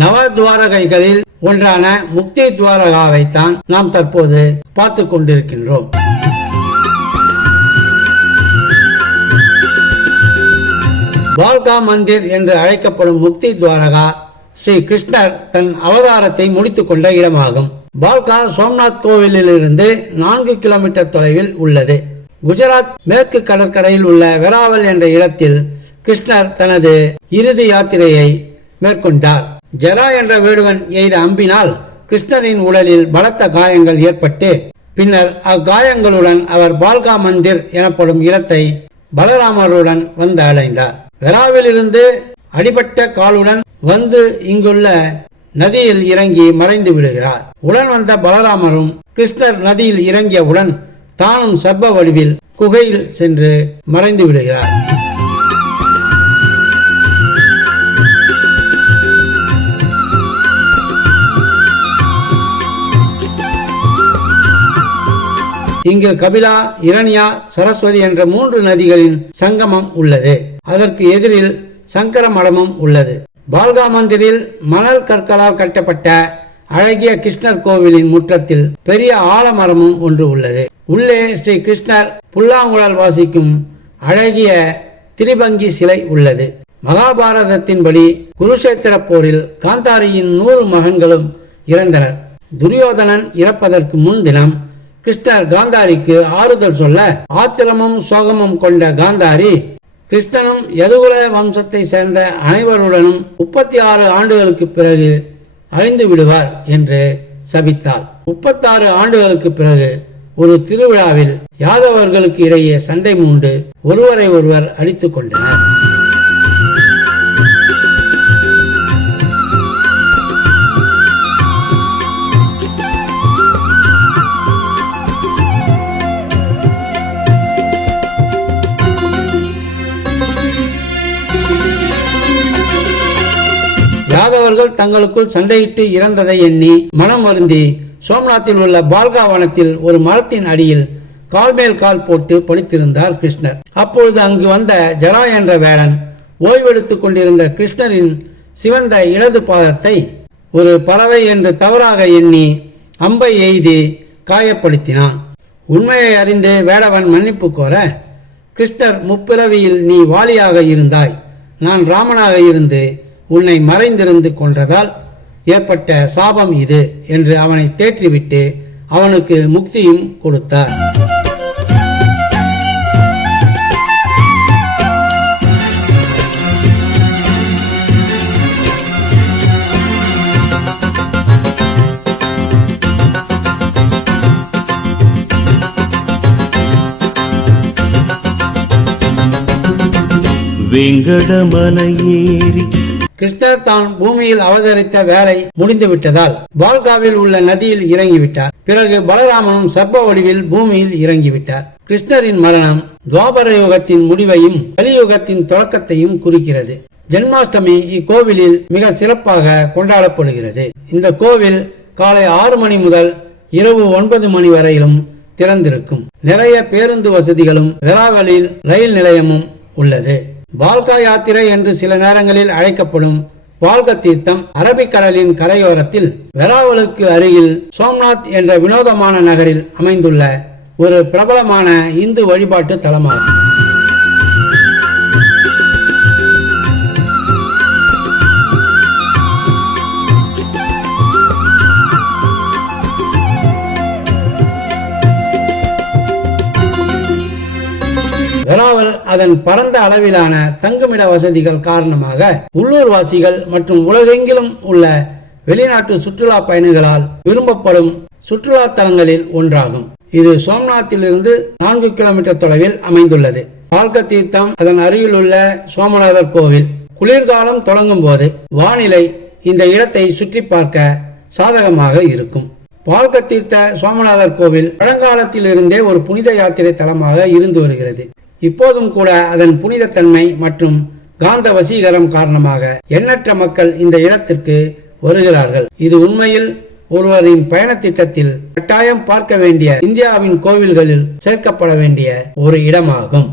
நவ துவாரகைகளில் ஒன்றான முக்தி துவாரகாவைத்தான் நாம் தற்போது பார்த்து கொண்டிருக்கின்றோம். பால்கா மந்திர் என்று அழைக்கப்படும் முக்தி துவாரகா ஸ்ரீ கிருஷ்ணர் தன் அவதாரத்தை முடித்துக் கொண்ட இடமாகும். பால்கா சோம்நாத் கோவிலிலிருந்து நான்கு கிலோமீட்டர் தொலைவில் உள்ளது. குஜராத் மேற்கு கடற்கரையில் உள்ள வெராவல் என்ற இடத்தில் கிருஷ்ணர் தனது இறுதி யாத்திரையை மேற்கொண்டார். ஜரா என்ற வேடுவன் எய்த அம்பினால் கிருஷ்ணரின் உடலில் பலத்த காயங்கள் ஏற்பட்டு பின்னர் அக்காயங்களுடன் அவர் பால்கா மந்திர் எனப்படும் இடத்தை பலராமருடன் வந்து அடைந்தார். வெராவிலிருந்து அடிபட்ட காலுடன் வந்து இங்குள்ள நதியில் இறங்கி மறைந்து விடுகிறார். உடன் வந்த பலராமரும் கிருஷ்ணர் நதியில் இறங்கியவுடன் தானும் சர்ப வடிவில் குகையில் சென்று மறைந்து விடுகிறார். இங்கு கபிலா இரணியா சரஸ்வதி என்ற மூன்று நதிகளின் சங்கமம் உள்ளது. அதற்கு எதிரில் சங்கர மடமும் உள்ளது. பால்கா மந்திரில் மணல் கற்களால் கட்டப்பட்ட அழகிய கிருஷ்ணர் கோவிலின் முற்றத்தில் பெரிய ஆலமரமும் ஒன்று உள்ளது. உள்ளே ஸ்ரீ கிருஷ்ணர் புல்லாங்குழல் வாசிக்கும் அழகிய திரிபங்கி சிலை உள்ளது. மகாபாரதத்தின்படி குருஷேத்திர போரில் காந்தாரியின் நூறு மகன்களும் இறந்தனர். துரியோதனன் இறப்பதற்கு முன்தினம் கிருஷ்ணர் காந்தாரிக்கு ஆறுதல் சொல்ல ஆத்திரமும் சோகமும் கொண்ட காந்தாரி கிருஷ்ணனும் யதுகுல வம்சத்தை சேர்ந்த அனைவருடனும் முப்பத்தி ஆறு ஆண்டுகளுக்கு பிறகு அழிந்து விடுவார் என்று சபித்தார். முப்பத்தாறு ஆண்டுகளுக்கு பிறகு ஒரு திருவிழாவில் யாதவர்களுக்கு இடையே சண்டை மூண்டு ஒருவரை ஒருவர் அடித்துக் கொண்டனர். அவர்கள் தங்களுக்குள் சண்டையிட்டு இறந்ததை எண்ணி மனம் வருந்தி சோம்நாத்தில் உள்ள பால்காவனத்தில் ஒரு மரத்தின் அடியில் கால் மேல் கால் போட்டு படுத்திருந்தார் கிருஷ்ணர். அப்பொழுது அங்கு வந்த ஜரா என்ற வேடன் ஓய்வெடுத்துக் கொண்டிருந்த கிருஷ்ணரின் சிவந்த இடது பாதத்தை ஒரு பறவை என்று தவறாக எண்ணி அம்பை எய்தி காயப்படுத்தினான். உண்மையை அறிந்து வேடவன் மன்னிப்பு கோர கிருஷ்ணர் முப்பிறவியில் நீ வாலியாக இருந்தாய். நான் ராமனாக இருந்து உன்னை மறைந்திருந்து கொன்றதால் ஏற்பட்ட சாபம் இது என்று அவனை தேற்றிவிட்டு அவனுக்கு முக்தியும் கொடுத்தார். வெங்கடமலையேறி கிருஷ்ணர் தான் பூமியில் அவதரித்த வேலை முடிந்துவிட்டதால் பால்காவில் உள்ள நதியில் இறங்கிவிட்டார். பிறகு பலராமனும் சர்ப்ப வடிவில் பூமியில் இறங்கிவிட்டார். கிருஷ்ணரின் மரணம் துவாபர யுகத்தின் முடிவையும் கலியுகத்தின் தொடக்கத்தையும் குறிக்கிறது. ஜென்மாஷ்டமி இக்கோவிலில் மிக சிறப்பாக கொண்டாடப்படுகிறது. இந்த கோவில் காலை ஆறு மணி முதல் இரவு ஒன்பது மணி வரையிலும் திறந்திருக்கும். நிறைய பேருந்து வசதிகளும் வெராவலில் ரயில் நிலையமும் உள்ளது. பால்கா யாத்திரை என்று சில நேரங்களில் அழைக்கப்படும் பால்க தீர்த்தம் அரபிக்கடலின் கரையோரத்தில் வெராவலுக்கு அருகில் சோம்நாத் என்ற வினோதமான நகரில் அமைந்துள்ள ஒரு பிரபலமான இந்து வழிபாட்டு தலமாகும். வெலாவல் அதன் பரந்த அளவிலான தங்குமிட வசதிகள் காரணமாக உள்ளூர் வாசிகள் மற்றும் உலகெங்கிலும் உள்ள வெளிநாட்டு சுற்றுலா பயணிகளால் விரும்பப்படும் சுற்றுலா தலங்களில் ஒன்றாகும். இது சோம்நாத்திலிருந்து நான்கு கிலோமீட்டர் தொலைவில் அமைந்துள்ளது. பால்க தீர்த்தம் அதன் அருகில் உள்ள சோமநாதர் கோவில். குளிர்காலம் தொடங்கும் போது வானிலை இந்த இடத்தை சுற்றி பார்க்க சாதகமாக இருக்கும். பால்க தீர்த்த சோமநாதர் கோவில் பழங்காலத்திலிருந்தே ஒரு புனித யாத்திரை தலமாக இருந்து வருகிறது. இப்போதும் கூட அதன் புனிதத்தன்மை மற்றும் காந்த வசீகரம் காரணமாக எண்ணற்ற மக்கள் இந்த இடத்திற்கு வருகிறார்கள். இது உண்மையில் ஒருவரின் பயண திட்டத்தில் கட்டாயம் பார்க்க வேண்டிய இந்தியாவின் கோவில்களில் சேர்க்கப்பட வேண்டிய ஒரு இடமாகும்.